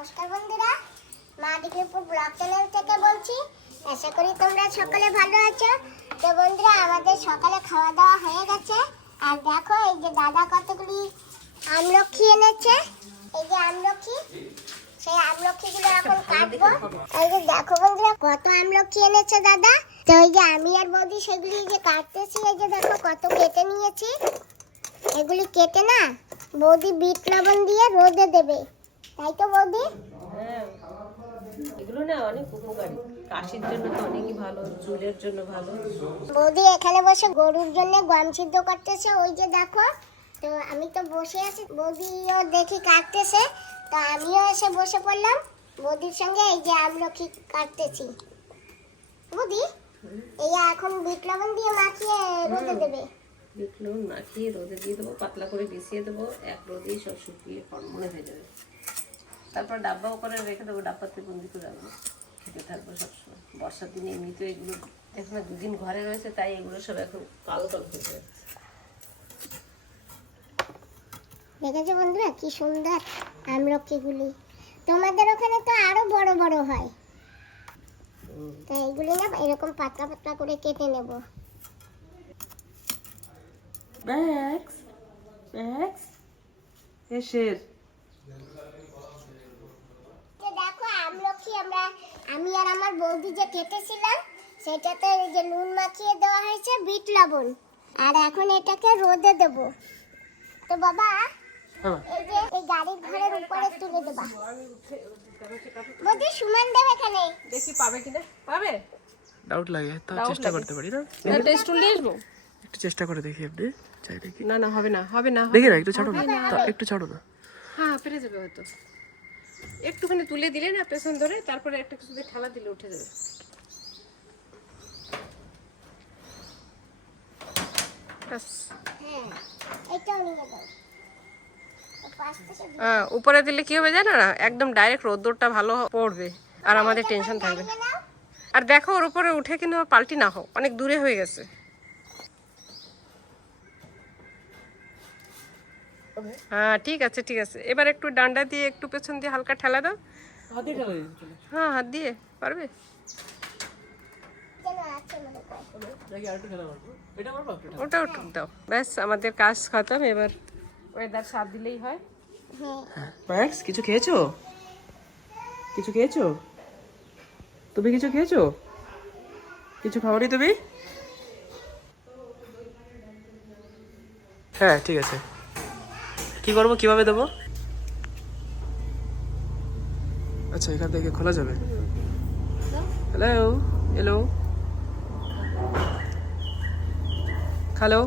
নমস্কার বন্ধুরা, মা দীপুর ব্লগ চ্যানেল থেকে বলছি। আশা করি তোমরা সকলে ভালো আছো। তো বন্ধুরা, আমাদের সকালে খাওয়া দাওয়া হয়ে গেছে। আর দেখো, এই যে দাদা কতগুলি আমলকি এনেছে। এই যে আমলকি, সেই আমলকিগুলো এখন কাটবো। এই যে দেখো বন্ধুরা, কত আমলকি এনেছে দাদা। তো এই যে আমি আর বৌদি সেগুলি যে কাটতেছি। এই যে দেখো কত কেটে নিয়েছি। এগুলি কেটে না বৌদি বিট লবণ দিয়ে রোদে দেবে, তাই তো বৌদি? হ্যাঁ, এগুলো না অনেক উপকারী, কাশির জন্য তো অনেকই ভালো, চুলের জন্য ভালো। বৌদি এখানে বসে গরুর জন্য গম সিদ্ধ করতেছে। ওই যে দেখো, তো আমি তো বসে আছি, বৌদিও দেখি কাটতেছে, তো আমিও এসে বসে পড়লাম বৌদির সঙ্গে। এই যে আমলকি কাটতেছি। বৌদি এই এখন বিট লবণ দিয়ে মাখিয়ে রোদে দেবে। বিট লবণ মাখিয়ে রোদে দিয়ে দেবো, পাতলা করে পিষিয়ে দেবো, এক রোদেই সব শুকিয়ে ফর্মনে হয়ে যাবে। তারপর ডাব্বাও করে রেখে দেবো, ডাব্বাতে বন্দি করে রাখবো, খেতে থাকবো সবসময়। বর্ষার দিনে এমনিতেও এগুলো এখন দুদিন ঘরে রয়েছে, তাই এগুলো সব এখন কালো কালো হয়ে যাচ্ছে। দেখেছো বন্ধুরা কি সুন্দর আমলকিগুলি। তোমাদের ওখানে তো আরো বড় বড় হয়, তাই এগুলি না এরকম পাতলা পাতলা করে কেটে নেব। ব্যাক্স ব্যাক্স এসের দেখো আমলকি আমি আর আমার বৌদি যে কেটেছিলাম, সেটাতে এই যে নুন মাখিয়ে দেওয়া হয়েছে, বিট লবণ। আর এখন এটাকে রোদে দেব। তো বাবা, এই যে এই গাড়ির ঘরের উপরে তুলে দেবা। বৌদি সুমান দেব এখানে, দেখি পাবে কিনা। পাবে, ডাউট লাগে, তাও চেষ্টা করতে পারি না? টেস্ট নিয়ে আসবো, একটু চেষ্টা করে দেখি। আপনি চাই দেখি। না না হবে না, হবে না, দেখি না, একটু ছাড়ো না, একটু ছাড়ো না। হ্যাঁ পেরে যাবে হয়তো। একটুখানি তুলে দিলে না পেছন ধরে, তারপরে একটা কিছু দিয়ে ঠেলা দিলে উঠে যাবে। ব্যাস। হ্যাঁ এটাও নিয়ে দাও। পাশ থেকে উপরে দিলে কি হবে জানো না, একদম ডাইরেক্ট রোদ্দুরটা ভালো পড়বে আর আমাদের টেনশন থাকবে। দিয়ে নাও। আর দেখো ওর উপরে উঠে কিন্তু পাল্টি না হোক, অনেক দূরে হয়ে গেছে। হ্যাঁ ঠিক আছে ঠিক আছে, এবার একটু ডান্ডা দিয়ে একটু পেছন দিয়ে হালকা ঠেলা দাও। হ্যাঁ হাত দিয়ে পারবে। যেন আছে মনে করো। ওটা ওটুক দাও, ব্যাস আমাদের কাজ খতম। এবার ওয়েদার সাথ দিলেই হয়। হ্যাঁ ব্যাক্স, কিছু খেয়েছো? কিছু খেয়েছো তুমি? কিছু খেয়েছো? কিছু খাওনি তুমি? হ্যাঁ ঠিক আছে। কি করবো, কিভাবে দেবো? আচ্ছা, এখান থেকে খোলা যাবে। Hello hello hello.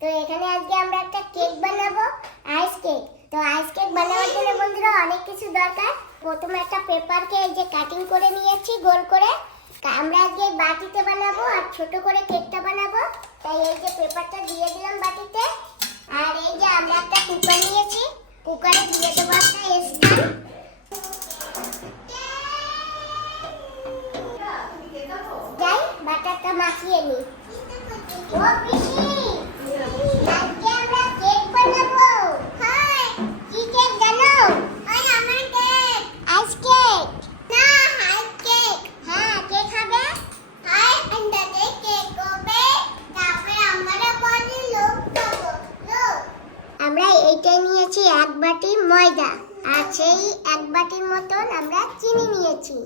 তো এখানে আজকে আমরা একটা কেক বানাবো, আইস কেক। তো আইস কেক বানানোর জন্য বন্ধুরা অনেক কিছু দরকার। প্রথমে একটা পেপারকে এই যে কাটিং করে নিয়েছি গোল করে। আমরা আজকে বাটিতে বানাবো আর ছোট করে কেকটা বানাবো, তাই এই যে পেপারটা দিয়ে দিলাম বাটিতে। আর এই যে আমরা একটা কুকার নিয়েছি, কুকারে দিয়ে দেবো একটা স্ট্যান্ড। যাই বাটারটা মাখিয়ে নিই। ও পিসি, আজকে আমরা কেক বানাবো। হাই, কি কেক জানো? ওই আমার কেক, আইস কেক। না, আইস কেক। হ্যাঁ, কে খাবে? হাই, আন্দাজে কেক হবে, তারপরে আমরা বলি লোক খাবো। লোক। আমরা এইটাই নিয়েছি এক বাটি ময়দা, আর সেই এক বাটির মতন আমরা চিনি নিয়েছি,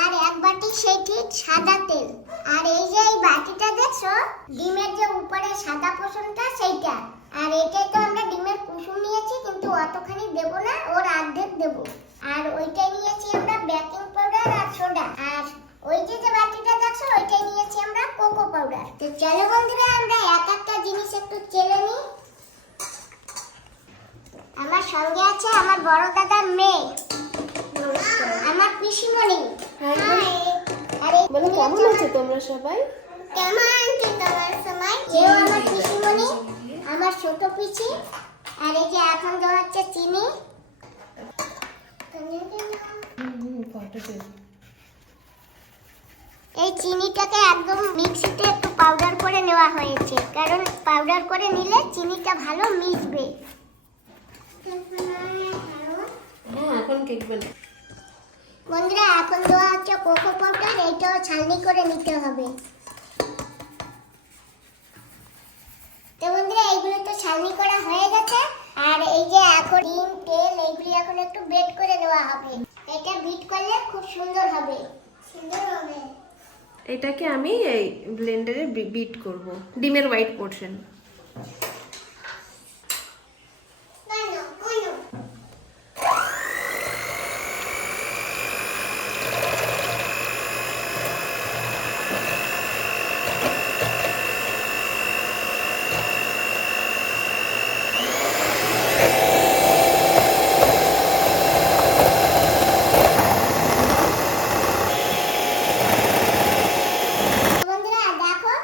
আর এক বাটি সেই ঠিক সাদা তেল। আর এই যে এই বাটিটা দেখছো, ডিমের যে উপরে সাদা পোষণটা সেইটা। আর এটাই তো আমরা ডিমের কুসুম নিয়েছি, কিন্তু অতখানি দেব না, ওর অর্ধেক দেব। আর ওইটাই নিয়েছি আমরা বেকিং পাউডার আর সোডা। আর ওই যে যে বাটিটা দেখছো, ওইটাই নিয়েছি আমরা কোকো পাউডার। তো চলো বন্ধুরা, আমরা এক একটা জিনিস একটু চেলে নিই। আমার সঙ্গে আছে আমার বড় দাদার মেয়ে, আমার পিসিমণি। বলো কেমন আছো তোমরা সবাই? কেমন আছো তোমার সবাই? এও আমার পিসিমণি, আমার ছোট পিসি। আর এই যে এখন দেওয়া হচ্ছে চিনি। এই চিনিটাকে একদম মিক্সিতে একটু পাউডার করে নেওয়া হয়েছে, কারণ পাউডার করে নিলে চিনিটা ভালো মিশবে। হ্যাঁ এখন কেক বানাই। বন্ধুরা এখন দেওয়া হচ্ছে কোকো পাউডার, এইটাও ছালনি করে নিতে হবে। তো বন্ধুরা এইগুলো তো ছালনি করা হয়ে গেছে, আর এই যে এখন ডিম তেল এইগুলি এখন একটু বেট করে দেওয়া হবে। এটা বিট করলে খুব সুন্দর হবে। এটাকে আমি এই ব্লেন্ডারে বিট করব ডিমের হোয়াইট পোর্শন। বন্ধুরা দেখো,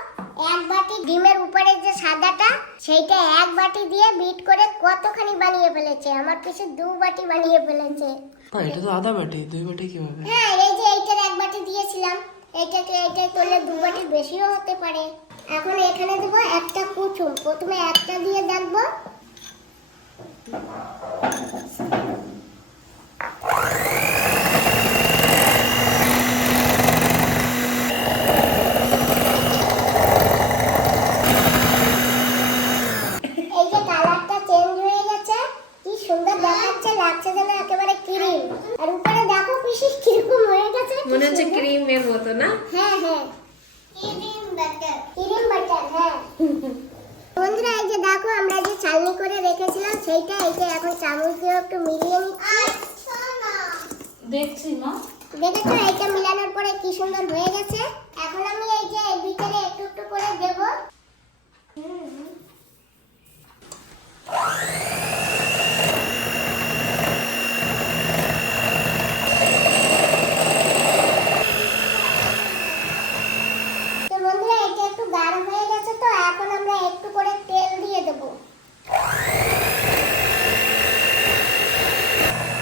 এক বাটি ডিমের উপরে যে সাদাটা সেইটা এক বাটি দিয়ে বিট করে কতখানি বানিয়ে ফেলেছে। আমার পিছে 2 বাটি বানিয়ে ফেলেছে। এটা তো আধা বাটি, 2 বাটি কিভাবে? হ্যাঁ, এই যে এইটার এক বাটি দিয়েছিলাম, এইটাকে এইটা করলে 2 বাটির বেশিও হতে পারে। এখন এখানে দেবো একটা কুচুম, প্রথমে একটা দিয়ে দেখবো। এই যে কালারটা চেঞ্জ হয়ে গেছে, কি সুন্দর দেখাচ্ছে, লাগছে যেন একেবারে ক্রিম। আর উপরে দেখো পিসি কিরকম হয়ে গেছে, কি মনে হচ্ছে সুন্দর। ক্রিমের মতো না? হ্যাঁ হ্যাঁ, ক্রিম বাটার, ক্রিম বাটার। হ্যাঁ বন্ধুরা এই যে দেখো, আমরা যে চালনি করে রেখেছিলাম সেইটা এই যে এখন চামচ দিয়ে একটু মিলিয়ে নিচ্ছি। দেখছি মা। দেখেছো এইটা মিলানোর পরে কি সুন্দর হয়ে গেছে। এখন আমি এই যে এর ভিতরে একটু একটু করে দেব। তো বন্ধুরা এটা একটু গাঢ় হয়ে গেছে, তো এখন আমরা একটু করে তেল দিয়ে দেব।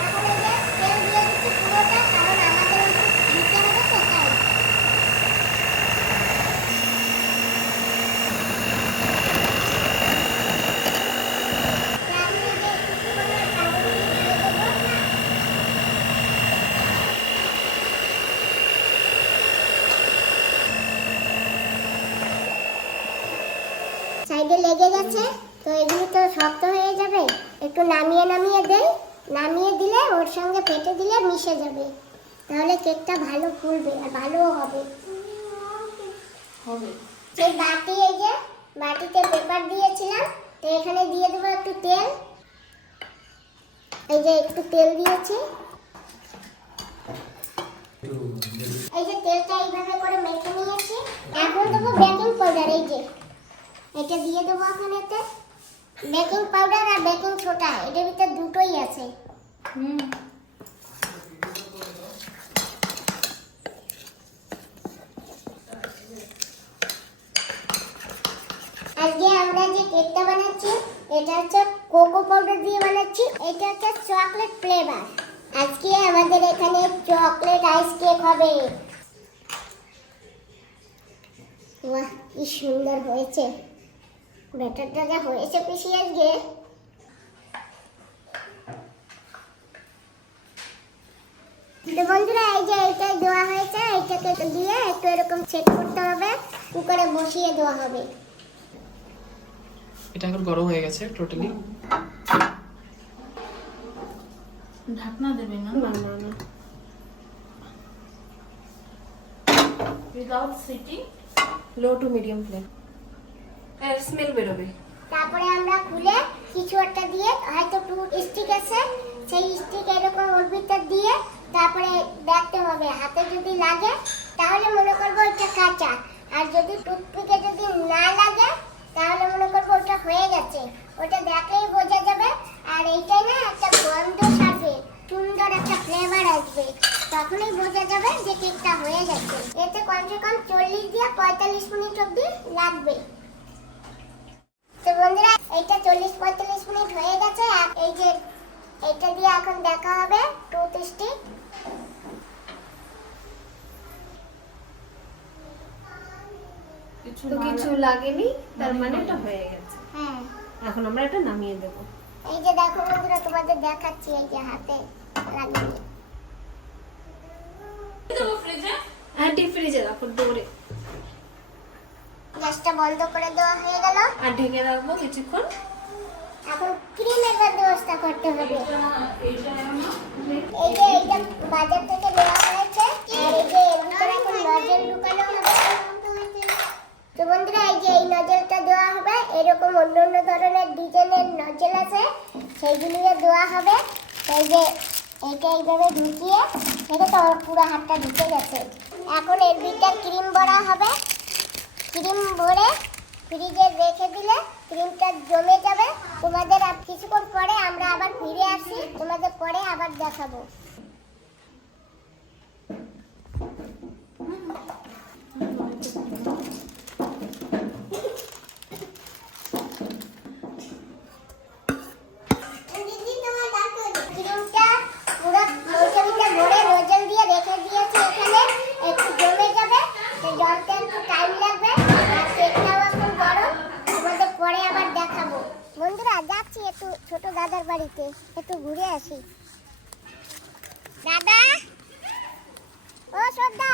এখন এই যে তেল দিয়ে দিচ্ছি পুরোটা, কারণ আমাদের একটু দিতে হবে তো তাই। এখন এই যে একটু করে কালো দিয়ে দেব। সাইডে লেগে গেছে, তো এগুলো তো শক্ত হয়ে যাবে। একটু নামিয়ে নামিয়ে দেই, নামিয়ে দিলে ওর সঙ্গে ফেটে দিলে মিশে যাবে, তাহলে কেকটা ভালো ফুলবে আর ভালোও হবে। সেই বাটি, এই যে বাটিতে পেপার দিয়েছিলাম, তো এখানে দিয়ে দেবো একটু তেল। এই যে একটু তেল দিয়েছি, এই যে তেলটা এইভাবে করে মেখে নিয়েছি। এখন দেবো বেকিং পাউডার, এই যে এটা দিয়ে দেবো এখানেতে। বেকিং পাউডার আর বেকিং সোডা এটার ভিতরে দুটোই আছে। আজকে আমরা যে কেকটা বানাচ্ছি এটা হচ্ছে কোকো পাউডার দিয়ে বানাচ্ছি, এটা হচ্ছে চকলেট ফ্লেভার। আজকে আমাদের এখানে চকলেট আইস কেক হবে। বাহ কি সুন্দর হয়েছে, ব্যাটারটা যা হয়েছে পিসি আজকে। তো বন্ধুরা এই যে এইটা দেওয়া হয়েছে, এইটাকে দিয়ে একটু এরকম সেট করতে হবে, কুকারে বসিয়ে দেওয়া হবে। এটা এখন গরম হয়ে গেছে টোটালি। ঢাকনা দেবে না? না না না। Without sitting, low to medium flame. এর স্মেল বেরোবে। তারপরে আমরা খুলে কিছু একটা দিয়ে, হয়তো টুথ স্টিক আছে, সেই স্টিক এরকম ওর ভিতর দিয়ে তারপরে দেখতে হবে। হাতে যদি লাগে তাহলে মনে করবো এটা কাঁচা, আর যদি টুথপিকে যদি না লাগে তাহলে মনে করবো ওটা হয়ে গেছে। ওটা দেখলেই বোঝা যাবে। আর এইটাই না একটা গন্ধ ছাড়বে, সুন্দর একটা ফ্লেভার আসবে, তখনই বোঝা যাবে যে কেকটা হয়ে গেছে। এতে কমসে কম 40 দিয়ে 45 মিনিট অবধি লাগবে। তো বন্ধুরা এটা 40-45 মিনিট হয়ে গেছে। এই যে এটা দিয়ে এখন দেখা হবে টুথ স্টিক। কিছু তো কিছু লাগেনি, তার মানে এটা হয়ে গেছে। হ্যাঁ এখন আমরা এটা নামিয়ে দেবো। এই যে দেখো বন্ধুরা, তোমাদের দেখাচ্ছি, এই যে হাতে লাগিয়ে। হ্যাঁ, ডিপ ফ্রিজে রাখো ডোরে। গ্যাসটা বন্ধ করে দেওয়া হয়ে গেল। আর ঢেকে রাখবো কিছুক্ষণ। এখন ক্রিমের বন্দোবস্ত করতে হবে। এই যে এইটা বাজার থেকে নেওয়া হয়েছে, আর এই যে এর ভিতরে এখন নজল ঢুকানো হবে। তো বন্ধুরা, এই যে এই নজলটা দেওয়া হবে, এরকম অন্য অন্য ধরনের ডিজাইনের নজল আছে, সেইগুলো দেওয়া হবে। এই যে এইটা এইভাবে ঢুকিয়ে, এটা তো আমার পুরো হাতটা ঢুকে গেছে। এখন এর ভিতরে ক্রিম ভরা হবে। ক্রিম ভরে ফ্রিজে রেখে দিলে ক্রিমটা জমে যাবে। তোমাদের কিছুক্ষণ পরে আমরা আবার ফিরে আসি, তোমাদের পরে আবার দেখাবো। ক্রিমটা পুরো নজলটা ভরে নজল দিয়ে রেখে দিয়েছি এখানে, একটু জমে যাবে, তো জলতে একটু টাইম লাগবে। আর কেকটাও এখন গরম, তোমাদের পরে আবার দেখাবো। বন্ধুরা, যাচ্ছি একটু ছোট দাদার বাড়িতে, একটু ঘুরে আসি। দাদা, ও শ্রদ্ধা,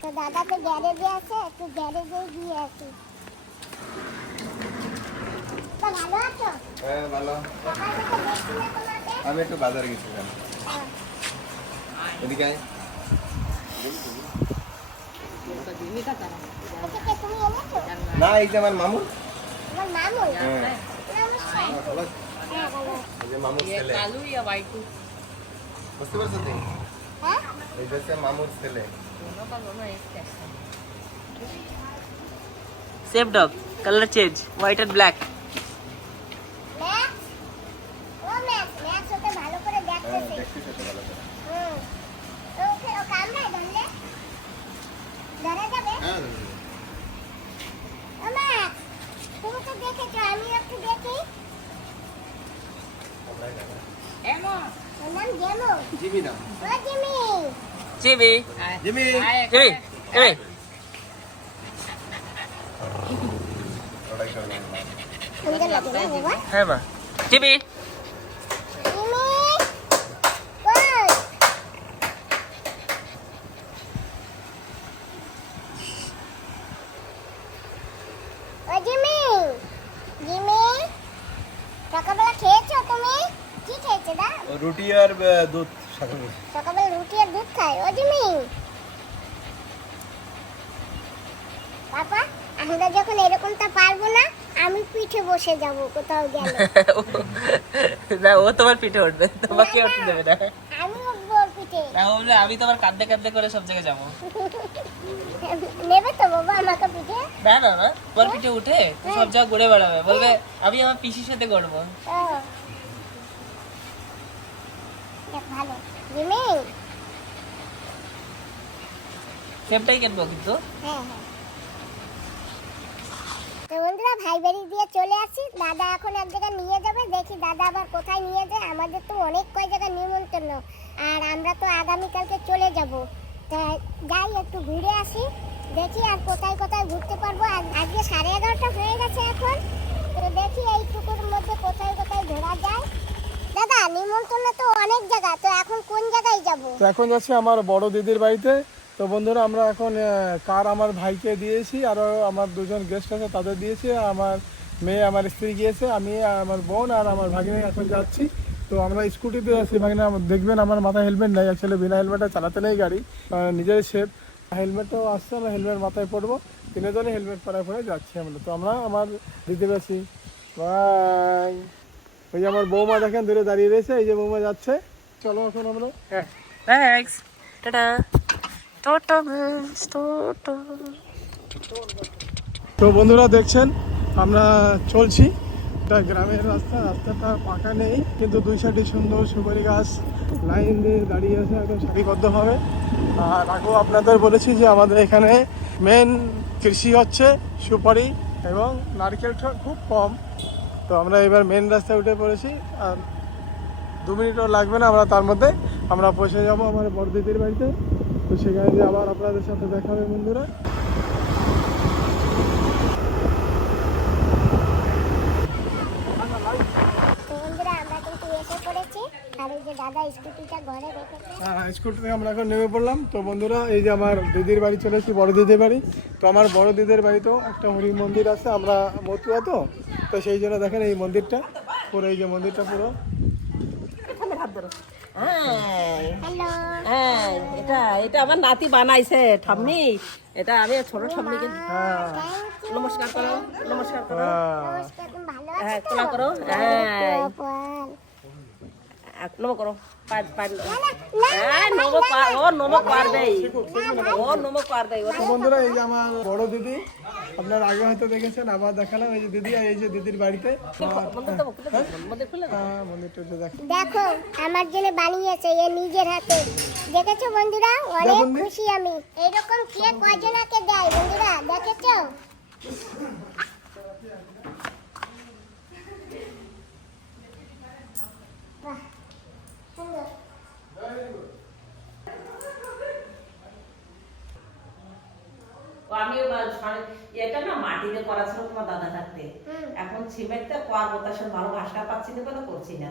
তো দাদা তো গ্যারেজে আছে, একটু গ্যারেজে গিয়ে আসি। তো ভালো আছো? হ্যাঁ ভালো। সকাল থেকে দেখছি না তোমাকে। আমি একটু বাজারে গেছিলাম। হ্যাঁ। এদিকে আয়। এটা কে তুমি এনেছো? না, এই যে আমার মামু। আমার মামু? হ্যাঁ। নমস্কার। হ্যাঁ, ভালো আছি। এই যে মামুর ছেলে। বুঝতে পারছো তুমি? হ্যাঁ? এই যে মামুর ছেলে। Same dog colour change white and black Max? ও ম্যাক্স, ম্যাক্স ওকে ভালো করে হ্যাঁ, দেখতেছে। দেখতে সেটা ভালো করে। হুম। তো ওকে ও কামড়ায় ধরলে? ধরা যাবে? হ্যাঁ, ও ম্যাক্স, তুমি তো দেখেছো, আমি একটু দেখি। ওর নাম জেমো। জিমি নাম। ও Jimmy. Jimmy Jimmy. Jimmy Jimmy ওটাই করে নাম। সুন্দর লাগে না বাবা? है मां जिमी জিমি, কই? ও জিমি, জিমি, সকালবেলা খেয়েছো তুমি? কি খেয়েছো দা? রুটি আর দুধ সাথে। সকালবেলা রুটি আর দুধ খায়? ও জিমি, পাপা, আমরা যখন এরকমটা পারবো না, আমি পিঠে বসে যাব কোথাও গেলে। না ও তোমার পিঠে উঠবে তোমাকে উঠতে দেবে না আমি উঠবো ওর পিঠে। না ও বলে আমি তোমার কাঁদতে কাঁদতে করে সব জায়গায় যাবো নেবে তো বাবা আমাকে পিঠে? না না না তোমার পিঠে উঠে তো সব জায়গা ঘুরে বেড়াবে বলবে আমি আমার পিসির সাথে করবো ও, দেখ ভালো। জিমি, সেমটাই কিনবো কিন্তু হ্যাঁ হ্যাঁ। তো বন্ধুরা, ভাই বাড়ি দিয়ে চলে আসি। দাদা এখন এক জায়গায় নিয়ে যাবে, দেখি দাদা আবার কোথায় নিয়ে যায়। আমাদের তো অনেক কয় জায়গায় নিমন্ত্রণ, আর আমরা তো আগামীকালকে চলে যাব। তা যাই একটু ঘুরে আসি, দেখি আর কোথায় কোথায় ঘুরতে পারবো। আর আজকে 11:30 হয়ে গেছে এখন, তো দেখি এইটুকুর মধ্যে কোথায় কোথায় ঘোরা যায়। দাদা, নিমন্ত্রণ তো অনেক জায়গা, তো এখন কোন জায়গায় যাব? তো এখন যাচ্ছি আমার বড় দিদির বাড়িতে। তো বন্ধুরা, আমরা এখন কার আমার ভাইকে দিয়েছি, আরও আমার দুজন গেস্ট আছে তাদের দিয়েছি, আমার মেয়ে আমার স্ত্রী গিয়েছে, আমি আমার বোন আর আমার ভাগিনে এখন যাচ্ছি। তো আমরা স্কুটিতে যাচ্ছি। ভাগিনা দেখবেন আমার মাথায় হেলমেট নেই, অ্যাকচুয়ালি বিনা হেলমেটে চালাতে নেই গাড়ি, নিজের সেফ। হেলমেটটাও আসছে, আমরা হেলমেট মাথায় পরবো, তিনজনই হেলমেট পরে পরে যাচ্ছি আমরা। তো আমরা আমার দিতে পারছি। বাই। ওই যে আমার বৌমা দেখেন দূরে দাঁড়িয়ে রয়েছে, এই যে বৌমা যাচ্ছে। চলো এখন আমরা। থ্যাঙ্কস টাটা টোটো গার্লস টোটো তো বন্ধুরা দেখছেন আমরা চলছি, এটা গ্রামের রাস্তা, রাস্তাটা পাকা নেই কিন্তু দুই সাইডে সুন্দর সুপারি গাছ লাইন দিয়ে দাঁড়িয়ে আছে একদম সারিবদ্ধভাবে। আর আগেও আপনাদের বলেছি যে আমাদের এখানে মেন কৃষি হচ্ছে সুপারি এবং নারকেলটা খুব কম। তো আমরা এবার মেন রাস্তায় উঠে পড়েছি, আর 2 মিনিটও লাগবে না, আমরা তার মধ্যে আমরা পৌঁছে যাবো আমার বড় দিদির বাড়িতে। তো সেখানে যে আবার আপনাদের সাথে দেখা হবে বন্ধুরা। স্কুটিটা ঘরে রেখেছে। হ্যাঁ, স্কুল থেকে আমরা এখন নেমে পড়লাম। তো বন্ধুরা, এই যে আমার দিদির বাড়ি চলে এসেছি, বড় দিদির বাড়ি। তো আমার বড় দিদির বাড়িতেও একটা হরি মন্দির আছে, আমরা মতুয়া তো সেই জন্য দেখেন এই মন্দিরটা পুরো, এই যে মন্দিরটা পুরো। হ্যালো। হ্যাঁ, এটা আমার নাতি বানাইছে ঠাম্মি। এটা আমি ছোট ঠাম্মিকে নমস্কার করো, নমস্কার করো। নমস্কার, তুমি ভালো আছো? হ্যাঁ, কোলা করো। হ্যাঁ, বল। নম করো। ও নম পারবে, ও নম পারবে। তো বন্ধুরা, এই যে আমার বড় দিদি, আপনার আগে হয়তো দেখেছেন, আবার দেখালাম। এই যে দিদি, আর এই যে দিদির বাড়িতে মন্দিরটা দেখেন। দেখো আমার জন্য বানিয়েছে এ নিজের হাতে। দেখেছো বন্ধুরা, অনেক খুশি আমি। এইরকম কেক কয়জনকে দেয় বন্ধুরা, দেখেছো? বাহ, সুন্দর। আমি এটা না মাটিতে করা ছিল তোমার দাদা থাকতে, এখন সিমেন্টে করবো, তার সাথে ভালো ভাস্কর পাচ্ছি না বলে করছি না।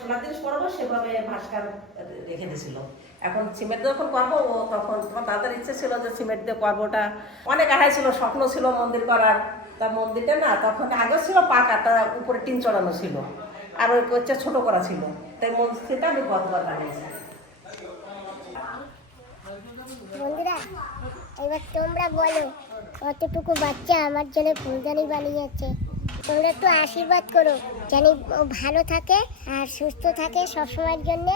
সোনার জিনিস করবো সেভাবে ভাস্কর রেখে দিয়েছিল। এখন সিমেন্ট যখন করবো, ও তখন তোমার দাদার ইচ্ছে ছিল যে সিমেন্ট দিয়ে করবোটা অনেক আশায় ছিল, স্বপ্ন ছিল মন্দির করার। তা মন্দিরটা না তখন আগে ছিল পাকাটা, উপরে টিন চড়ানো ছিল, আর ওই কোচটা ছোট করা ছিল। তাই মন্দিরটা আমি কতবার বানিয়েছি। বন্ধুরা, এবার তোমরা বলো কতটুকু বাচ্চা আমার জন্য ফুলদানি বানিয়েছে। তোমরা একটু আশীর্বাদ করো, জানি ও ভালো থাকে আর সুস্থ থাকে সবসময়ের জন্য,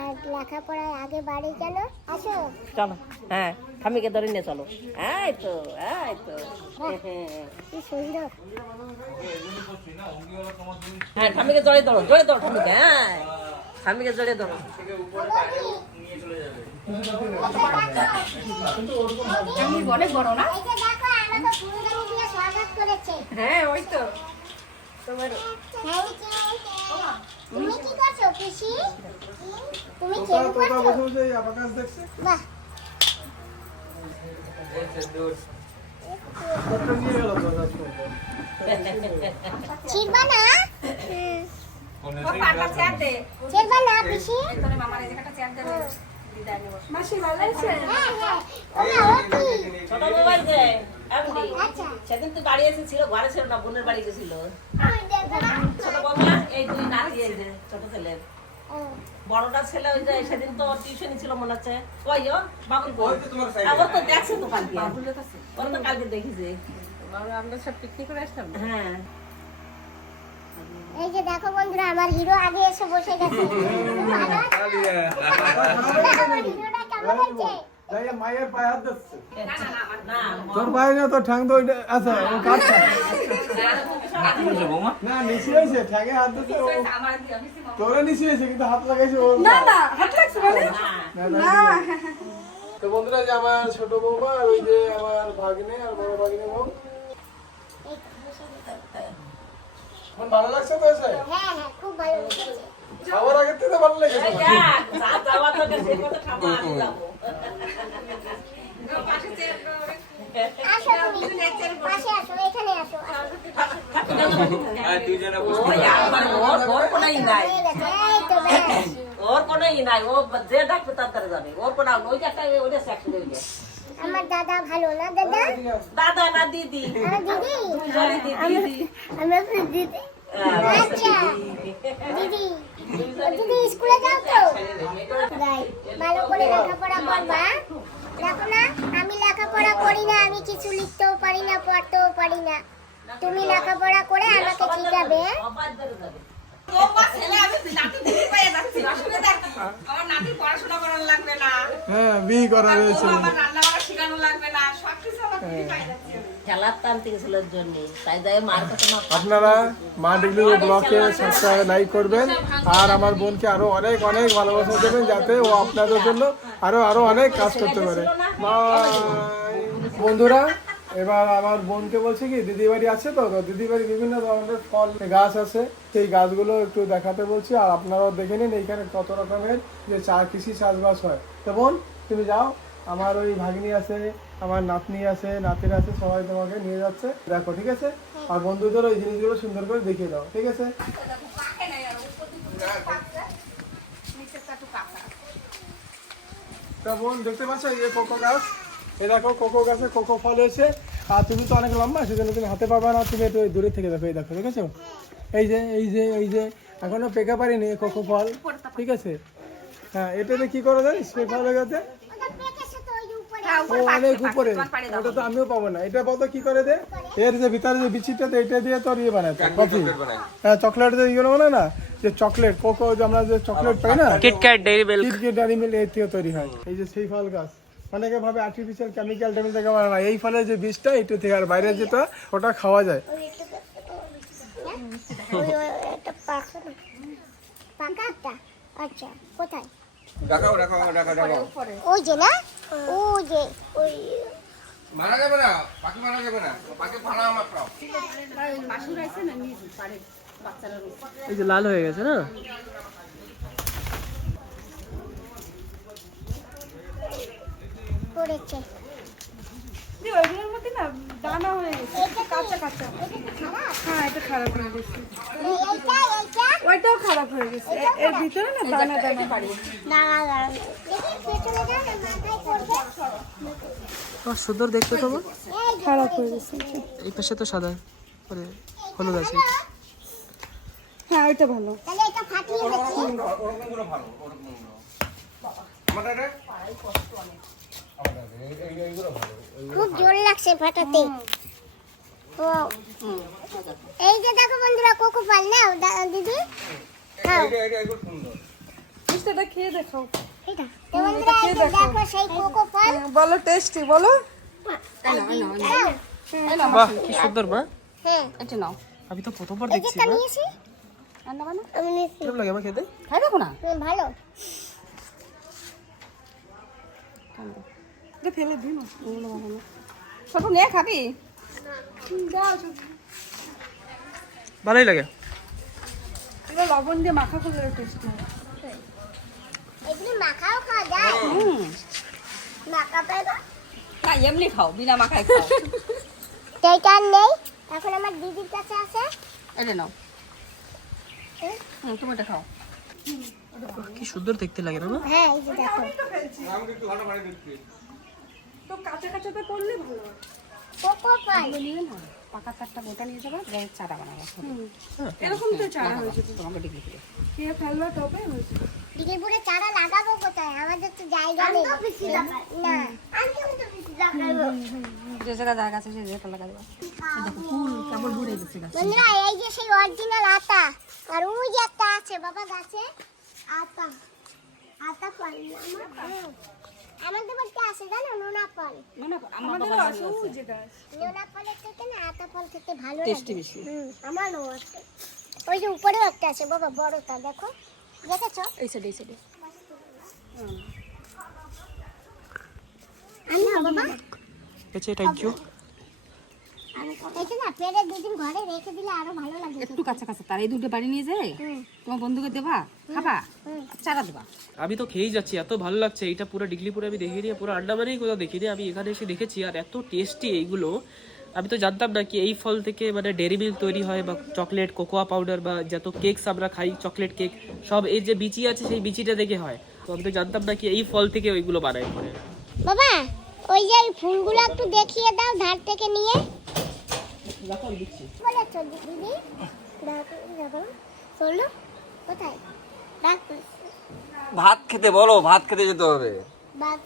আর লেখাপড়ায় আগে বাড়ে যেন। আসো। চলো, হ্যাঁ, ঠাম্মিকে ধরে নিয়ে চলো। এই তো, এই তো। কি সুন্দর। হ্যাঁ, ঠাম্মিকে জড়িয়ে ধরো, জড়িয়ে ধরো ঠাম্মিকে। হ্যাঁ, ঠাম্মিকে জড়িয়ে ধরো। অনেক বড় না? এই যে দেখো, আমাকে ফুলদানি দিয়ে স্বাগত করেছে। হ্যাঁ, ওই তো তোমার। Thank you. তুমি কি করছো পিসি? তুমি তোতা খেলু তোতা করছো? বসে বসে এই আবাকাশ দেখছে। বাহ, একটা নিয়ে গেল তোতা ছোট। ছিড়বা না? ওর পাটা চেয়ার দে। ছিড়বা না পিসি? তোর মামার এই জায়গাটা চেয়ার দে। মাসি ভালো আছে? হ্যাঁ, হ্যাঁ। ওরা ও কি? ছোট মোবাইল যে এমনি আচ্ছা। সেদিন তো বাড়ি এসেছিল, ঘরে ছিল না, বোনের বাড়ি গেছিল। ওই দেখো না? ছোট বাবা, এই দুই নাতি, এই যে ছোট ছেলে। ও, বড়টা ছেলে ওই যে সেদিন তো টিউশনি ছিল মনে হচ্ছে। ওই ও বাবুল কই? আবার তো দেখছে তো কালকে। ওর তো কালকে দেখেছে। আমরা সব পিকনিক করে আসলাম। হ্যাঁ, এই যে দেখো বন্ধুরা, আমার হিরো আগে এসে বসে গেছে। ভালো আছো? আমার হিরোটা কেমন হয়েছে? যাই মায়ের পায়ে হাত দিচ্ছে। না তোর পায়ে না, তোর ঠ্যাং তো ওইটা আচ্ছা, ও কাটছে। না, নিচে হয়েছে, ঠ্যাঙে হাত দিচ্ছে ও। তোরে নিচে হয়েছে, কিন্তু হাত লাগাইছে ও। না না, হাত লাগছে মানে? না। তো বন্ধুরা, যে আমার ছোট বৌমা আর ওই যে আমার ভাগ্নে আর বড় ভাগ্নে বউ। এই তো, বসে গেছে। এখন ভালো লাগছে তো এসে? হ্যাঁ, হ্যাঁ, খুব ভালো লেগেছে। খাবার আগের থেকে ভালো লেগেছে। এই যাক, যা যাওয়া তো সে কথা খাবো, আমি যাবো। আসো তুমি, পাশে আসো, এখানে আসো। ওই আমার ওর কোনো ই নাই, হয়ে গেছে, এই তো ব্যাস। ওর কোনো ই নাই, ও যে ডাকবে তার দ্বারা যাবে। ওর কোনো ওই যে একটা ওইটা সেকশন হইবে। আমার দাদা ভালো না দাদা? দাদা না দিদি? আমার দিদি? দুজনে দিদি। আমি আপনার দিদি। হ্যাঁ, আচ্ছা, দিদি। ও দিদি স্কুলে যাও তো? যাই। ভালো করে লেখাপড়া করবা। দেখো না, আমি লেখাপড়া করি না, আমি কিছু লিখতেও পারি না, পড়তেও পারি না। তুমি লেখাপড়া করে আমাকে শিখাবে। অবাধ ধরে যাবে। তোমার ছেলে আমি নাতি দিদি পেয়ে যাচ্ছি। আসলে দেখি আমার নাতি পড়াশোনা করার লাগবে না, হ্যাঁ, বিয়ে করা হয়েছে। আমার রান্না বান্না শেখানো লাগবে না, সবকিছু আমার দিদি পেয়ে যাচ্ছে। খেলার টানতে গেছিল ওর জন্য, তাই যাই মার কাছে না। আপনারা মা ডিগ্রি ব্লগে সাবস্ক্রাইব লাইক করবেন, আর আমার বোনকে আরো অনেক অনেক ভালোবাসা দেবেন, যাতে ও আপনাদের জন্য আরো অনেক কাজ করতে পারে। বন্ধুরা, এবার আমার বোনকে বলছে কি, দিদি বাড়ি আছে তো দিদি বাড়ি বিভিন্ন ধরনের ফল গাছ আছে, সেই গাছগুলো একটু দেখাতে বলছি। আর আপনারাও দেখে নিন এইখানে কত রকমের যে কৃষি চাষবাস হয়। তো বোন, তুমি যাও, আমার ওই ভাগ্নি আছে, আমার নাতনি আছে, নাতির আছে, সবাই তোমাকে নিয়ে যাচ্ছে, দেখো, ঠিক আছে? আর বন্ধুদের ওই জিনিসগুলো সুন্দর করে দেখিয়ে দাও, ঠিক আছে? তা বোন দেখতে পাচ্ছ এই যে কোকো গাছ, এই দেখো কোকো গাছে কোকো ফল হয়েছে। আর তুমি তো অনেক লম্বা, সেজন্য তুমি হাতে পাবে না, তুমি একটু দূরে থেকে দেখো। এই দেখো, দেখেছো? এই যে এখনো পেকে পারিনি কোকো ফল, ঠিক আছে? হ্যাঁ, এটাতে কি করে জানিস সেই ফলের গাছে? ওটা পেকেছে তো ওই যে উপরে। ও অনেক উপরে, ওটা তো আমিও পাবো না। এটা বলতো কি করে দে, এর যে ভিতরে যে বিচিটা, এটা দিয়ে তোর ইয়ে বানায় কফি। হ্যাঁ, চকলেট যে ইয়ে বানায় না, যে চকলেট কোকো, যে আমরা যে চকলেট পাই না, KitKat, dairy milk. KitKat, dairy milk, এর থেকে তৈরি হয়। এই যে সেই ফল গাছ, অনেকে ভাবে আর্টিফিশিয়াল কেমিক্যাল থেকে বানায় না। এই ফলের যে বীজটা এটা থেকে, আর বাইরের যেটা ওটা খাওয়া যায়। এটা পাকা না, পাকাটা। আচ্ছা, কোথায়? দেখাও দেখাও দেখাও দেখাও। ওই যে না, ওই যে ওই মারা যাবে না, পাখি মারা যাবে না, পাখি ফাড়া আমার প্রাও। এই যে লাল হয়ে গেছে না, পড়েছে। ওইগুলোর মধ্যে না দানা হয়ে গেছে, কাঁচা কাঁচা। হ্যাঁ, এটা খারাপ হয়ে গেছে, এইটা ওইটাও খারাপ হয়ে গেছে। এর ভিতরে না দানা দানা পারে। দাঁড়া দেখি পেছনে যাও না, মাথায় পড়বে। সুন্দর দেখতে তো। এই খারাপ হয়ে গেছে। এই পাশে তো সাদা মানে হলুদ আছে। হ্যাঁ, ওইটা ভালো। তাহলে এটা ফাটিয়ে দিচ্ছি। ওরকম গুলো ভালো, ওরকম গুলো। আমার এটা এইগুলো ভালো। খুব জোর লাগছে ফাটাতে। ও এই যে দেখো বন্ধুরা, কোকো ফল নাও দিদি, খাও এইগুলো সুন্দর। মিষ্টিটা খেয়ে দেখো। এটা তো বন্ধুরা, এই যে দেখো সেই কোকো ফল। বলো টেস্টি, বলো। খাও। বাহ, কি সুন্দর মা। হ্যাঁ, এটা নাও। আমি তো প্রথমবার এই যে দেখছি তা মা। নিয়েছি রান্না বান্না আমি নিয়েছি। কেমন লাগে আমার খেতে? খাই দেখো না। ভালো। এটা ফেলে দিন। ছোট নিয়ে খাবি? ভালোই লাগে। এটা লবণ দিয়ে মাখা করলে টেস্টি। এগুলি মাখাও খাওয়া যায়। মাখা পাইবা না, এমনি খাও, বিনা মাখায় খাও। সেইটা আর নেই, এখন আমার দিদির কাছে আছে। এটা নাও। তুমি এটা খাও। কি সুন্দর দেখতে লাগে না মা? হ্যাঁ, এই যে দেখো আমি একটু ভালো করে দিচ্ছি। তো কাঁচা কাঁচাতে করলে ভালো হয়। কোকো ফল। নিয়ে না, পাকা চারটা গোটা নিয়ে যাবা, গায়ে চাটা বানাবা। এরকম তো চারা হয়েছে, তোমাকে ডিগ্রি করে। খেয়ে ফেলবা তবে হয়েছে। দিদিপুরে চারা লাগাবো কোথায়? আমাদের তো জায়গা নেই। না, আমি তো বেশি লাগাবো। যে জায়গা জায়গা আছে সেই জায়গাটা লাগা দেবা। দেখো ফুল কেমন ভরে গেছে গাছ। বন্ধুরা, এই যে সেই অরিজিনাল আতা, আর ওই যে একটা আছে বাবা গাছে আতা, আতা ফল। আমাদের বাড়িতে আছে জানো, নোনা ফল। আমাদের আছে ওই যে গাছ। নোনা ফলের থেকে না আতা ফল খেতে ভালো টেস্টি লাগে। বেশি। আমারও আছে। ওই যে উপরেও একটা আছে বাবা, বড়টা দেখো, দেখেছো? এই সাইডে এই সাইডে। আমি না বাবা, আচ্ছা, থ্যাংক ইউ। এটা না পেরে দুদিন ঘরে রেখে দিলে আরো ভালো লাগে। একটু কাঁচা কাঁচা, তার এই দুটো বাড়ি নিয়ে যায় তোমার বন্ধুকে দেবা, খাবা, চারা দেবা। আমি তো খেয়েই যাচ্ছি, এত ভালো লাগছে। এটা পুরো ডিগলিপুরে আমি দেখিনি, পুরো আন্ডামানেই কোথাও দেখিনি। আমি এখানে এসে দেখেছি, আর এত টেস্টি এইগুলো। আমি তো জানতাম না কি এই ফল থেকে মানে ডেয়ারি মিল্ক তৈরি হয়, বা চকলেট, কোকোয়া পাউডার, বা যত কেকস আমরা খাই, চকলেট কেক, সব এই যে বিচি আছে সেই বিচিটা থেকে হয়। তো আমি তো জানতাম না কি এই ফল থেকে ওইগুলো বানায় পরে। বাবা, ওই যে ফুলগুলো একটু দেখিয়ে দাও ধার থেকে নিয়ে। বলেছো দিদি, দেখো দেখো, চলো কোথায়? ডাক্তার ভাত খেতে বলো, ভাত খেতে যেতে হবে। ভাত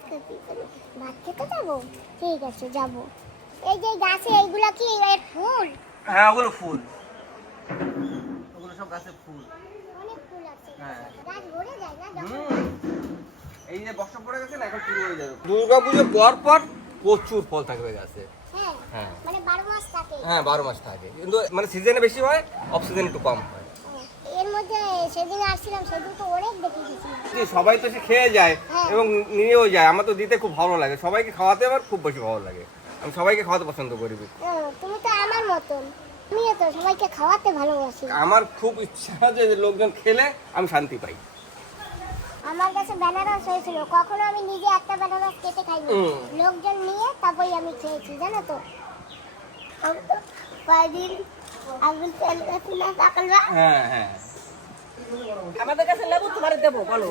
খেতে যাবো? ঠিক আছে, যাবো। এই যে গাছে এইগুলা কি এর ফুল? হ্যাঁ, ওগুলো ফুল, ওগুলো সব গাছের ফুল। অনেক ফুল আছে। হ্যাঁ। গাছ ভরে যায় না যখন? এই যে বর্ষা পড়ে গেছে না, এখন শুরু হয়ে যাবে। দুর্গা পুজো পর পর প্রচুর ফল থাকবে গাছে। হ্যাঁ, হ্যাঁ মানে 12 মাস থাকে। হ্যাঁ, 12 মাস থাকে, কিন্তু মানে সিজনে বেশি হয়, অফ সিজনে একটু কম হয়। এর মধ্যে সেদিন আসছিলাম, সেদিন তো অনেক দেখে গেছিলাম। সবাই তো সে খেয়ে যায় হ্যাঁ। এবং নিয়েও যায়। আমার তো দিতে খুব ভালো লাগে, সবাইকে খাওয়াতে আমার খুব বেশি ভালো লাগে। আমি সবাইকে খাওয়াতে পছন্দ করি। তুমি তো আমার মতন, আমিও তো সবাইকে খাওয়াতে ভালোবাসি। আমার খুব ইচ্ছা যে লোকজন খেলে আমি শান্তি পাই। আমার কাছে বেনারস হয়েছিল, কখনো আমি নিজে একটা বেনারস কেটে খাইনি, লোকজন নিয়ে তারপরে আমি খেয়েছি, জানো তো। কয়দিন আগুন তেল গেছে না সকালবেলা। হ্যাঁ হ্যাঁ, আমাদের কাছে লেবু তোমার দেবো, বলো।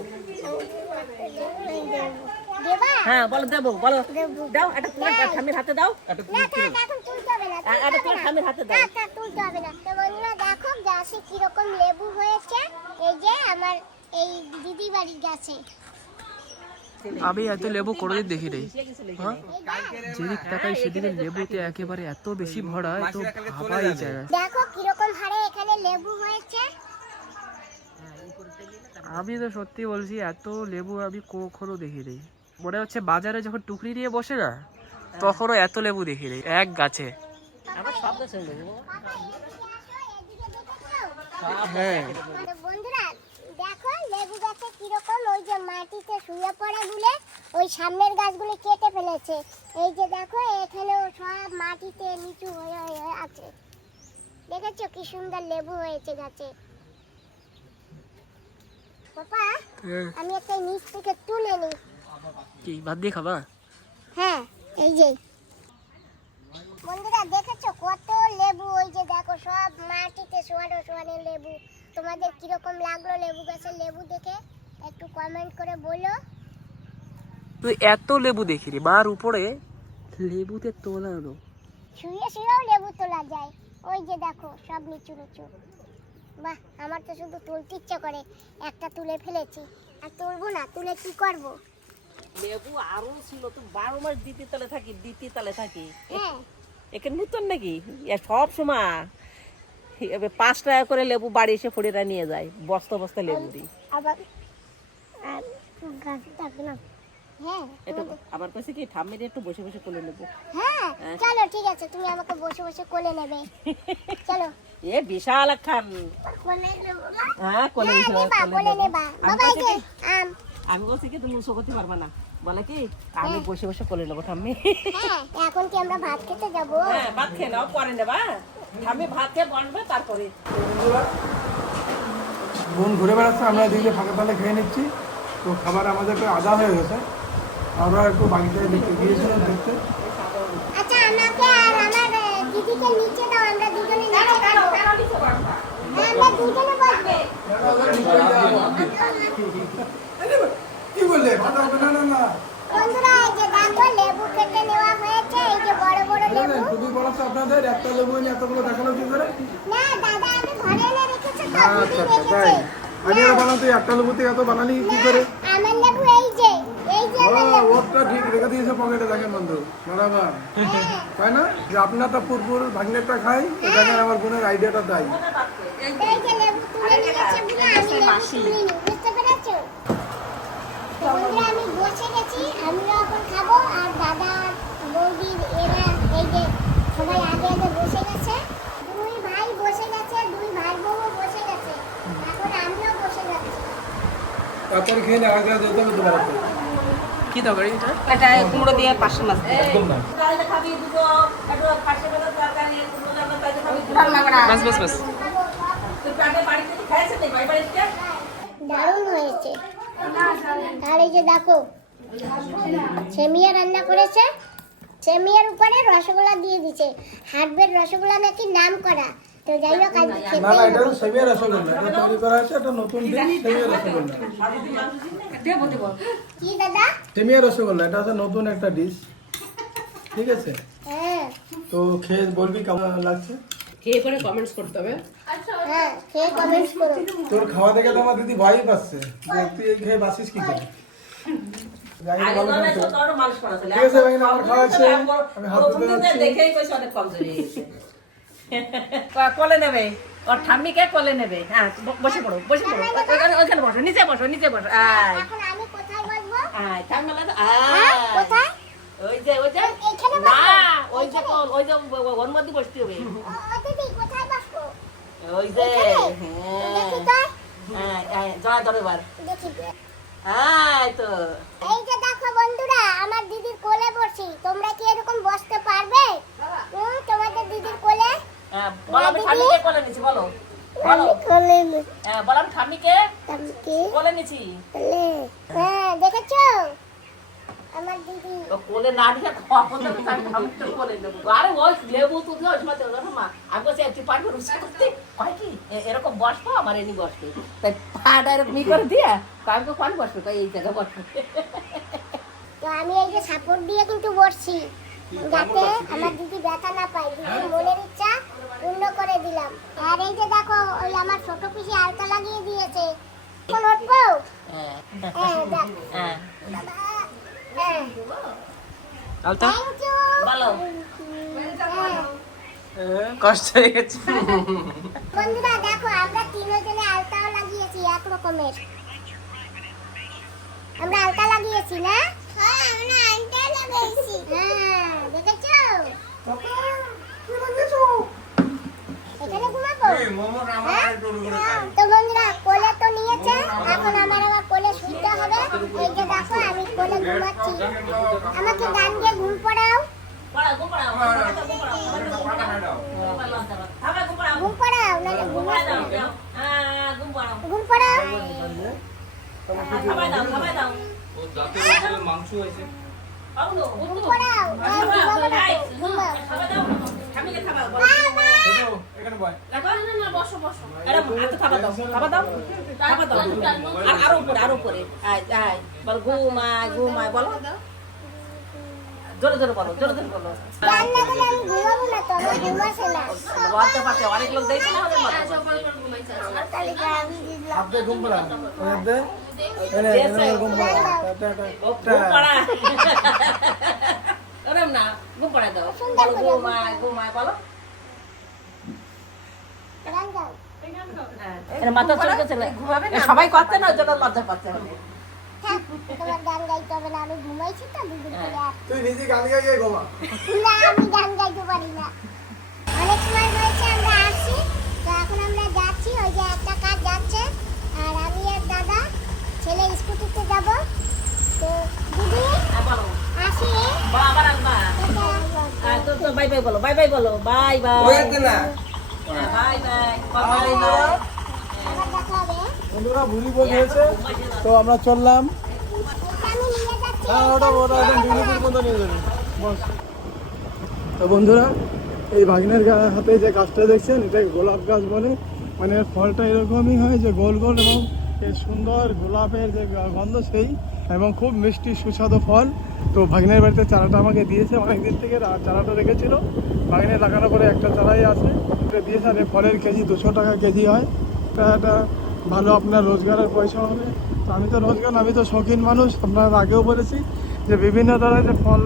দেবা? হ্যাঁ বলো দেবো, বলো দেবো। দাও, একটা তোমার ঠাম্মির হাতে দাও, না থাক, এখন তুলতে হবে না, তুলতে একটা হবে তোমার না। ঠাম্মির হাতে দাও। থাক, তুলতে হবে না। তো বন্ধুরা দেখো গাছে কিরকম লেবু হয়েছে, এই যে আমার এই দিদি বাড়ির গাছে। আমি এত লেবু কোনোদিন দেখি নাই। হ্যাঁ এই গাছ। যেদিক তাকাই সেদিকে লেবুতে একেবারে এত বেশি ভরা, তো ভাবাই যায় না। দেখো কিরকম হারে এখানে লেবু হয়েছে। আমি তো সত্যি বলছি, এত লেবু আমি কখনো দেখি নাই। মনে হচ্ছে বাজারে যখন টুকরি নিয়ে বসে না, তখনও এত লেবু দেখি নাই এক গাছে। আমার সব গাছে লেবু। বাবা, এদিকে আসো, এদিকে দেখেছো? হ্যাঁ তো বন্ধুরা দেখো লেবু গাছে কিরকম ওই যে মাটিতে শুয়ে পড়ে বলে ওই সামনের গাছগুলো কেটে ফেলেছে। এই যে দেখো এখানেও সব মাটিতে নিচু হয়ে হয়ে আছে। দেখেছো কি সুন্দর লেবু হয়েছে গাছে। পাপা আমি একটা নিচ থেকে তুলে নিই। কি ভাত দিয়ে খাবা? হ্যাঁ এই যে বন্ধুরা দেখেছো কত লেবু, ওই যে দেখো সব মাটিতে শোয়ানো শোয়ানো লেবু। তোমাদের কিরকম লাগলো লেবু গাছের লেবু দেখে একটু কমেন্ট করে বলো। তুই এত লেবু দেখিনি, মার উপরে লেবুতে তোলানো। শুয়ে শুয়েও লেবু তোলা যায়, ওই যে দেখো সব নিচু নিচু। বাহ, আমার তো শুধু তুলতে ইচ্ছে করে, একটা তুলে ফেলেছি। আর তুলবো না, তুলে কি করব? লেবু আরো ছিল তো, 12 মাস দ্বিতীয় তলে থাকি। হ্যাঁ এখানে নতুন নাকি সব সময় 5 টাকা করে লেবু বাড়ি এসে ফড়িরা নিয়ে যায়, বস্তা বস্তা লেবু দিই। আবার আর গাছ থাকবে না। হ্যাঁ একটু আমার কাছে কি ঠাম্মির একটু বসে বসে কোলে নেবো। হ্যাঁ চলো ঠিক আছে, তুমি আমাকে বসে বসে কোলে নেবে। চলো এ বিশাল খান। কোলে নেবো। হ্যাঁ কোলে হ্যাঁ, নিতে হবে, নেবা, কোলে কোলে নেবো। নেবা। বাবা এই যে আম। আমি বলছি কি তুমি উঁচু করতে পারবা না, বলে কি আমি বসে বসে কোলে নেবো ঠাম্মি। হ্যাঁ এখন কি আমরা ভাত খেতে যাবো? হ্যাঁ ভাত খেয়ে নাও, পরে নেবা। ঠাম্মি ভাত খেয়ে বসবে তারপরে। বোন ঘুরে বেড়াচ্ছে, আমরা দিকে ফাঁকা তালে খেয়ে নিচ্ছি। তো খাবার আমাদের একটু আদা হয়ে গেছে, আমরা একটু বাড়িতে দেখতে গিয়েছিলাম দেখতে। আচ্ছা আমাকে আর আমার দিদিকে নিচে দাও, আমরা দুজনে নিচে খাবো। হ্যাঁ আমরা দুজনে বসবো। কি বললে? কথা হবে না, না না বন্ধুরা এই যে দেখো লেবু কেটে নেওয়া হয়েছে, এই যে বড় বড় লেবু। খুবই বড় তো আপনাদের, একটা লেবু নিয়ে এতগুলো দেখানো কি করে? না দাদা আমি ঘরে এনে রেখেছি তো, আচ্ছা দিদি আচ্ছা তাই। রেখেছে। আমি আর বানাও, তুই একটা লেবুতে এত বানালি কি করে? আমার লেবু এই যে আমার লেবু। ওরটা ঠিক রেখে দিয়েছে পকেটে, দেখেন বন্ধু বরাবর, তাই না? যে আপনারটা পুরপুর ভাগ্নেরটা খাই, তো দেখেন আমার বোনের আইডিয়াটা তাই। এই যে লেবু তুলে নিয়েছে বলে আমি লেবু তুলিনি, বুঝতে পেরেছো? তো বন্ধুরা আমি বসে গেছি, আমিও এখন খাবো। আর দাদা বৌদির এরা এই যে সবাই আগে আগে বসে গেছে। দুই ভাই বসে গেছে, দুই ভাই বউ বসে গেছে, এখন আমিও বসে যাচ্ছি। তারপরে খেয়ে না আগে যেতে হবে দুবার। কি তরকারি এটা? এটা কুমড়ো দিয়ে পার্শে মাছ দিয়ে। খাবি দুটো, একটু খাসি মাছের তরকারি, একটু রোজার তরকারি খাবি। বাস বাস বাস। তুই পেটে বাড়িতে তো খাইছিস না, বাড়িতে? দারুণ হয়েছে। আর এই যে দেখো সেমিয়া রান্না করেছে, সেমিয়ার উপরে রসগোল্লা দিয়ে দিছে। হাটবের রসগোল্লা নাকি নাম করা। তো যাই হোক আজকে না খেতেই না, এটা হবে। সেমিয়া রসগোল্লা, এটা তৈরি করা হয়েছে, এটা নতুন ডিশ সেমিয়া রসগোল্লা। কি দাদা? সেমিয়া রসগোল্লা এটা হচ্ছে নতুন একটা ডিশ, ঠিক আছে? হ্যাঁ তো খেয়ে বলবি কেমন লাগছে। খেয়ে পরে কমেন্টস করতে হবে। হ্যাঁ খেয়ে কমেন্টস করো। তোর খাওয়া দেখে তো আমার দিদি ভয়ই পাচ্ছে যে তুই এই খেয়ে বাসিস কি করে। যাই হোক, আগে ভালো তো থাকো। না তোর মানুষ করা ছিল। ঠিক আছে ভাই, আমার খাওয়া আছে, আমি হাত ধুতে যাচ্ছি। দেখেই কইছ অনেক কমজোরি হয়েছে। কোলে নেবে, ওর ঠাম্মিকে কোলে নেবে। হ্যাঁ বসে পড়ো, বসে পড়ো, ওখানে বসো, নিচে বসো, নিচে বসো। আয় এখন আমি কোথায় বসবো? আয় ঠাম্মা লাগা। হ্যাঁ আয় কোথায়? ওই যে এইখানে না, বসবো? ওই যে ওই যে ওর মধ্যে বসতে হবে। ও দিদি কোথায় বসবো? ওই যে দেখি তো, হ্যাঁ জড়া ধরে বার। দেখি। আয় তো এই যে দেখো বন্ধুরা আমার দিদির কোলে বসি, তোমরা কি এরকম বসতে পারবে? তোমাদের দিদির কোলে? বলো আমি ঠাম্মিকে কোলে নিছি, বলো বলো। কোলে বলো আমি ঠাম্মিকে কি কোলে নিছি। কোলে? হ্যাঁ দেখেছো আমার দিদি। তো কোলে না নিয়ে কখন আমি ঠাম্মিকে কোলে নেবো। আরে ওই লেবু তো দিও সময় তো মা আমি বলছি তুই পারবি রুচি করতে, কয় কি এরকম বসবো, আমার এনি বসবে, তাই পা ডাইরেক্ট মি করে দিয়া আমি কোন বসবে, তাই এই জায়গায় বসবে। তো তো আমি এই যে সাপোর্ট দিয়ে কিন্তু বসছি যাতে আমার দিদি ব্যথা না পায়। দিদির মনের ইচ্ছা পূর্ণ করে দিলাম। আর এই যে দেখো ওই আমার ছোট পিসি আলতা লাগিয়ে দিয়েছে। এখন উঠবো? হ্যাঁ, দেখ। হ্যাঁ হ্যাঁ। আলতা Thank you. বলো হ্যাঁ। কষ্ট হয়ে গেছে। বন্ধুরা দেখো আমরা তিনজনে আলতাও লাগিয়েছি এক রকমের। আমরা আলতা লাগিয়েছি না? হ্যাঁ আমরা আলতা লাগিয়েছি। হ্যাঁ দেখেছো? এখানে ঘুমাবো? হ্যাঁ? তো বন্ধুরা কোলে তো নিয়েছে, এখন আমার আবার কোলে শুতে হবে। এই যে দেখো আমি কোলে ঘুমাচ্ছি। আমাকে গান দিয়ে ঘুম পড়াও। ঘুম পড়াও নাহলে ঘুমাবো। ঘুম পড়াও। মাংস হয়েছে ঘুম পড়াও। ঘুমাবো না তো, ঘুমাও। এখানে বয় আরো উপরে বল ঘুমায় ঘুমায় বলো জোরে জোরে বলো জোরে জোরে বলো গান না গেলে আমি ঘুমাবো না তো, আমার ঘুম আসে না। লজ্জা পাচ্ছে অনেক লোক দেখছে না ওদের মধ্যে। তাহলে আমি দিলাম। আপনি ঘুম পড়া দে এনে এনে ঘুম পড়া ও ঘুম পাড়ায় ওরম না ঘুম পাড়ায় দাও বলো ঘুমায় ঘুমায় বলো গান গাও। এর মাথা চলে গেছে সবাই করতে না ওই জন্য লজ্জা পাচ্ছে থাক, তোমার গান গাইতে হবে না, আমি ঘুমাইছি তো দুদিন করে আর। তুই নিজে গান গাইয়ে ঘুমা। না আমি গান গাইতে পারি না। অনেক সময় হয়েছে আমরা আসছি, তো এখন আমরা যাচ্ছি। ওই যে একটা কাজ যাচ্ছে আর আমি আর দাদা ছেলে স্কুটিতে যাব। তো দিদি বলো আসি। বলো আবার আসবা তো তো বাই বাই বলো বাই বাই বলো বাই বাই হয়েছে না বাই বাই বাই বাই আবার দেখা হবে। বন্ধুরা ভুলি বসেছে, তো আমরা চললাম। এটা আমি নিয়ে যাচ্ছি। হ্যাঁ ওটা ওটা একদম বিউটিফুল মতো নিয়ে যাবে বস। তো বন্ধুরা এই ভাগিনের হাতে যে গাছটা দেখছেন এটা গোলাপ গাছ বলে। মানে ফলটা এরকমই হয় যে গোল গোল এবং এই সুন্দর গোলাপের যে গন্ধ সেই, এবং খুব মিষ্টি সুস্বাদু ফল। তো ভাগিনের বাড়িতে চারাটা আমাকে দিয়েছে অনেক দিন থেকে, চারাটা রেখেছিল। ভাগিনে লাগানোর পরে একটা চারাই আছে, এটা দিয়েছে। আর এই ফলের কেজি 200 টাকা কেজি হয়। এটা ভালো আপনার রোজগারের পয়সা হবে। তো আমি তো রোজগার, আমি তো শৌখিন মানুষ, আপনার আগেও বলেছি যে বিভিন্ন ধরনের ফল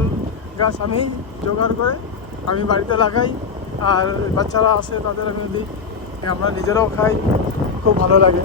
গাছ আমি জোগাড় করে আমি বাড়িতে লাগাই, আর বাচ্চারা আসে তাদের আমি দিই, আমরা নিজেরাও খাই, খুব ভালো লাগে।